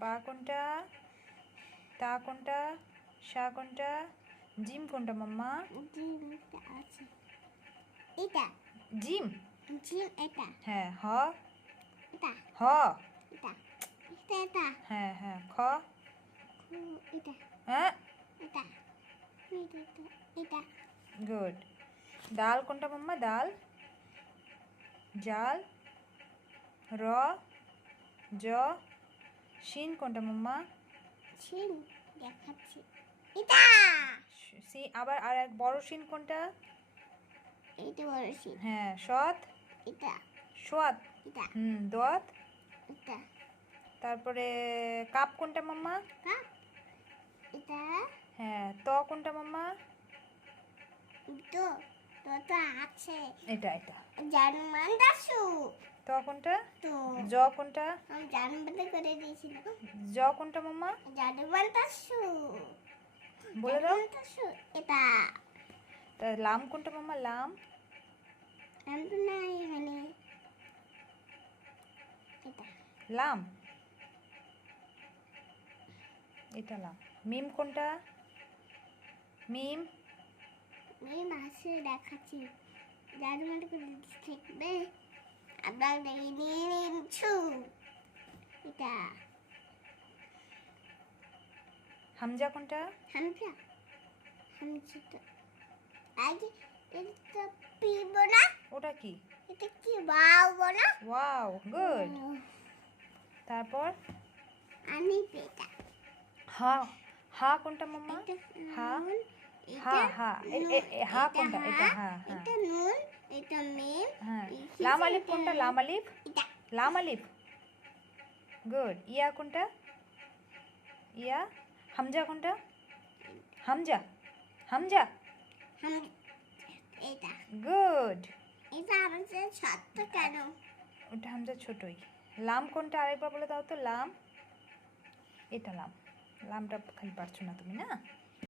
বা কোনটা? তা কোনটা? শা কোনটা? জিম কোনটা মাম্মা? জিমটা আছে এটা। জিম? জিম এটা। হ্যাঁ। হ? এটা। হ? এটা। এটা এটা। হ্যাঁ হ্যাঁ। খ? এটা। হ্যাঁ। এটা। এটা এটা। গুড। দাল কোনটা মাম্মা? দাল? জাল? র? জ? শিন কোনটা মাম্মা? শিন দেখাচ্ছি এটা। সি আবার আর এক বড় শিন কোনটা? এইটা বড় শিন। হ্যাঁ। সৎ? এটা। সোয়াত? এটা। দোয়াত? এটা। তারপরে কাপ কোনটা মাম্মা? কাপ এটা। হ্যাঁ। ত কোনটা মাম্মা? তো তো তো আছে এটা এটা। জার্মান দাসু। ত কোনটা? তো জ কোনটা? আমি জার্মানটা করে দিয়েছিলাম। জ কোনটা মাম্মা? জার্মান দাসু। বলে দাও। জার্মান দাসু এটা। তা লাম কোনটা মাম্মা? লাম? আমি তো নাই মানে এটা। লাম? এটা লাম। মিম কোনটা? মিম? আমি মাসে দেখাচ্ছি জার্মানটা করে দেখবে আপনার নিয়ে নিচ্ছু এটা। হামজা কোনটা? হামজা। হামজা আগে এটা পিবো না। ওটা কি? এটা কি বাবো না। Wow good. তারপর আমি এটা। হা? হা কোনটা মাম্মা? হা? হা হা হা কোনটা? এটা হা হা। এটা নুন এটা মিম। হ্যাঁ। লাম আলিফ কোনটা? লাম আলিফ? এটা। লাম আলিফ? গুড। ইয়া কোনটা? ইয়া? হামজা কোনটা? হামজা? হামজা? এটা। গুড। এটা আমাদের সত্য কেন? ওটা হামজা ছোটই। লাম কোনটা আরেকবার বলে দাও তো। লাম? এটা লাম। লামটা খালি পারছো না তুমি না?